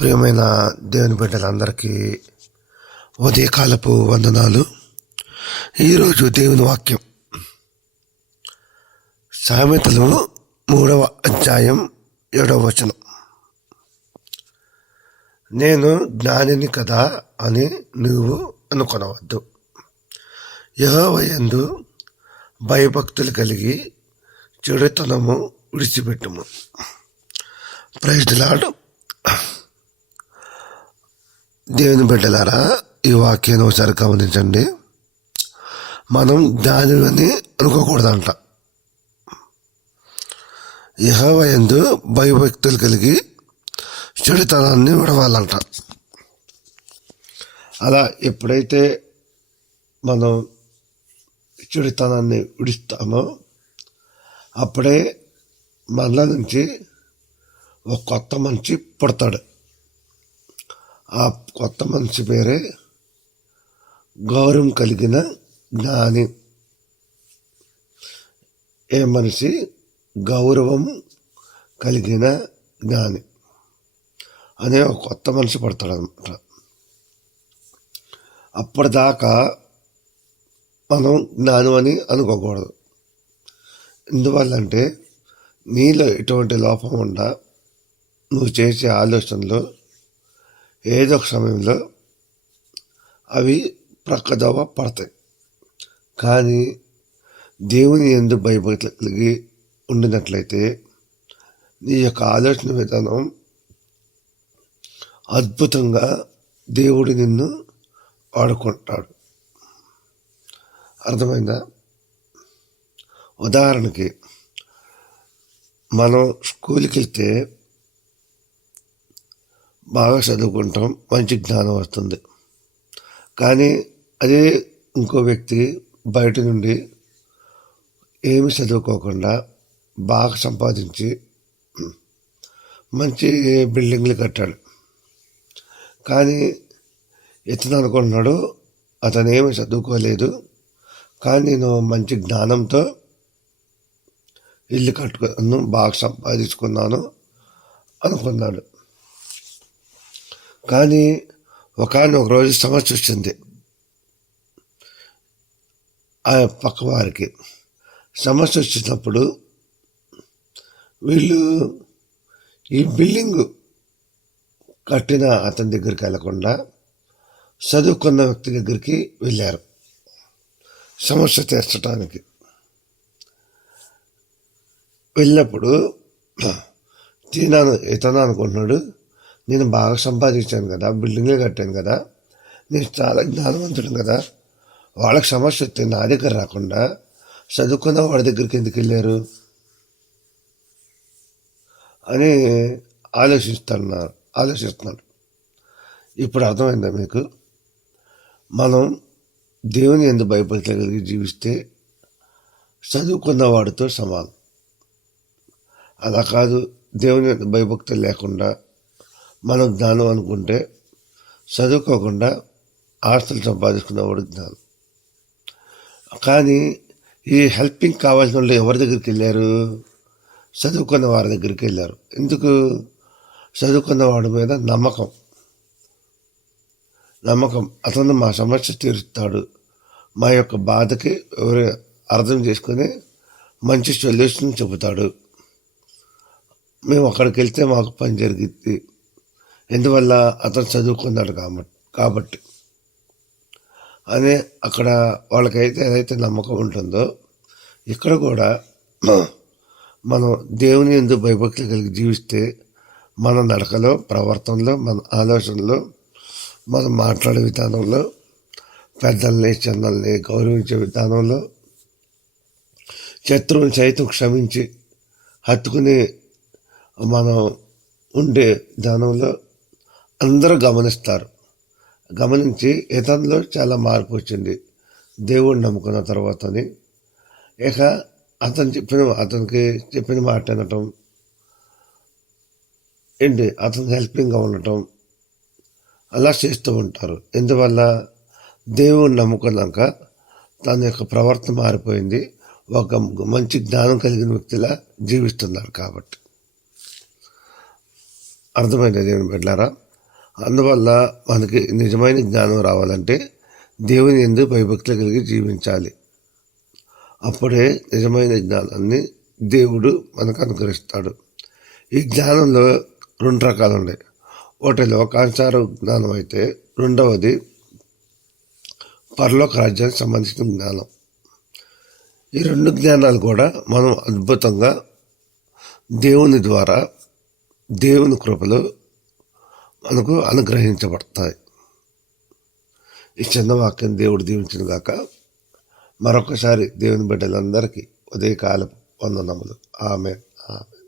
ప్రియమైన దేవుని బిడ్డలందరికీ ఉదయకాలపు వందనాలు. ఈరోజు దేవుని వాక్యం సామెతలు మూడవ అధ్యాయం ఏడవ వచనం. నేను జ్ఞానిని కదా అని నువ్వు అనుకొనవద్దు. యహోవయందు భయభక్తులు కలిగి చెడుతనము విడిచిపెట్టుము. ప్రైజ్లాడు దేవుని బిడ్డలారా ఈ వాక్యాన్ని ఒకసారి గమనించండి. మనం జ్ఞాని అని అనుకోకూడదంట యహవయందు భయభక్తులు కలిగి చెడుతనాన్ని విడవాలంట. అలా ఎప్పుడైతే మనం చెడుతనాన్ని విడిస్తామో అప్పుడే మనల నుంచి ఒక కొత్త మనిషి పుడతాడు. ఆ కొత్త మనిషి పేరే గౌరవం కలిగిన జ్ఞాని. ఏ మనిషి గౌరవం కలిగిన జ్ఞాని. అనే ఒక కొత్త మనిషి పడతాడు అనమాట అప్పటిదాకా మనం జ్ఞానం అని అనుకోకూడదు. ఎందువల్లంటే నీలో ఎటువంటి లోపం ఉండా నువ్వు చేసే ఆలోచనలు ఏదో ఒక సమయంలో అవి ప్రక్కదోవ పడతాయి. కానీ దేవుని ఎందు భయభక్తులు కలిగి ఉండినట్లయితే నీ యొక్క ఆలోచన విధానం అద్భుతంగా దేవుడు నిన్ను వాడుకుంటాడు అర్థమైందా? ఉదాహరణకి మనం స్కూల్కి వెళ్తే బాగా చదువుకుంటాం మంచి జ్ఞానం వస్తుంది. కానీ అదే ఇంకో వ్యక్తి బయట నుండి ఏమి చదువుకోకుండా బాగా సంపాదించి మంచి బిల్డింగ్లు కట్టాడు. కానీ ఇతను అనుకుంటున్నాడు అతను ఏమి చదువుకోలేదు కానీ నేను మంచి జ్ఞానంతో ఇల్లు కట్టుకున్నాను బాగా సంపాదించుకున్నాను అనుకున్నాడు కానీ ఒకనొక రోజు సమస్య వచ్చింది. ఆ పక్క వారికి సమస్య వచ్చినప్పుడు వీళ్ళు ఈ బిల్డింగ్ కట్టిన అతని దగ్గరికి వెళ్ళకుండా చదువుకున్న వ్యక్తి దగ్గరికి వెళ్ళారు. సమస్య తీర్చడానికి వెళ్ళినప్పుడు తినాను ఇతను అనుకుంటున్నాడు. నేను బాగా సంపాదించాను కదా బిల్డింగ్లు కట్టాను కదా నేను చాలా జ్ఞానవంతుడు కదా. వాళ్ళకి సమస్య వస్తే నా దగ్గర రాకుండా చదువుకున్న వాడి దగ్గరికి ఎందుకు వెళ్ళారు? అని ఆలోచిస్తున్నారు ఆలోచిస్తున్నాడు ఇప్పుడు అర్థమైందా మీకు? మనం దేవుని ఎందుకు భయపడగలిగి జీవిస్తే చదువుకున్న వాడితో సమానం. అలా కాదు దేవుని యందు భయభక్తులు లేకుండా మనం జ్ఞానం అనుకుంటే చదువుకోకుండా ఆస్తులు సంపాదించుకున్నవాడు జ్ఞానం. కానీ ఈ హెల్పింగ్ కావాల్సిన వాళ్ళు ఎవరి దగ్గరికి వెళ్ళారు? చదువుకున్న వారి దగ్గరికి వెళ్ళారు. ఎందుకు? చదువుకున్న వాడి మీద నమ్మకం. నమ్మకం. అతను మా సమస్య తీరుస్తాడు. మా యొక్క బాధకి ఎవరు అర్థం చేసుకుని మంచి సొల్యూషన్ చెబుతాడు. మేము అక్కడికి వెళ్తే మాకు పని జరిగింది. ఎందువల్ల అతను చదువుకున్నాడు కాబట్టి కాబట్టి. అనే అక్కడ వాళ్ళకైతే ఏదైతే నమ్మకం ఉంటుందో ఇక్కడ కూడా మనం దేవుని ఎందుకు భయభక్తులు కలిగి జీవిస్తే మన నడకలో ప్రవర్తనలో మన ఆలోచనలో మనం మాట్లాడే విధానంలో పెద్దల్ని చిన్నల్ని గౌరవించే విధానంలో శత్రువుని సైతం క్షమించి హత్తుకుని మనం ఉండే విధానంలో అందరూ గమనిస్తారు. గమనించి ఇతనిలో చాలా మార్పు వచ్చింది. దేవుడు నమ్ముకున్న తర్వాతని. ఇక అతను చెప్పిన అతనికి చెప్పిన మాట వినటం ఏంటి? అతను హెల్పింగ్గా ఉండటం అలా చేస్తూ ఉంటారు. ఎందువల్ల? దేవుని నమ్ముకున్నాక తన యొక్క ప్రవర్తన మారిపోయింది. ఒక మంచి జ్ఞానం కలిగిన వ్యక్తిలా జీవిస్తున్నాడు కాబట్టి. అర్థమైంది దేవుని బిడ్డారా? అందువల్ల మనకి నిజమైన జ్ఞానం రావాలంటే దేవుని ఎందుకు భయభక్తులు కలిగి జీవించాలి. అప్పుడే నిజమైన జ్ఞానాన్ని దేవుడు మనకు అనుగ్రహిస్తాడు. ఈ జ్ఞానంలో రెండు రకాలు ఉన్నాయి. ఒకటి లోకానుసార జ్ఞానం అయితే రెండవది పరలోక రాజ్యానికి సంబంధించిన జ్ఞానం. ఈ రెండు జ్ఞానాలు కూడా మనం అద్భుతంగా దేవుని ద్వారా దేవుని కృపలు మనకు అనుగ్రహించబడతాయి. ఈ చిన్న వాక్యం దేవుడు దీవించిన గాక మరొకసారి దేవుని బిడ్డలందరికీ ఉదయకాలం వందనములు. ఆమె ఆమె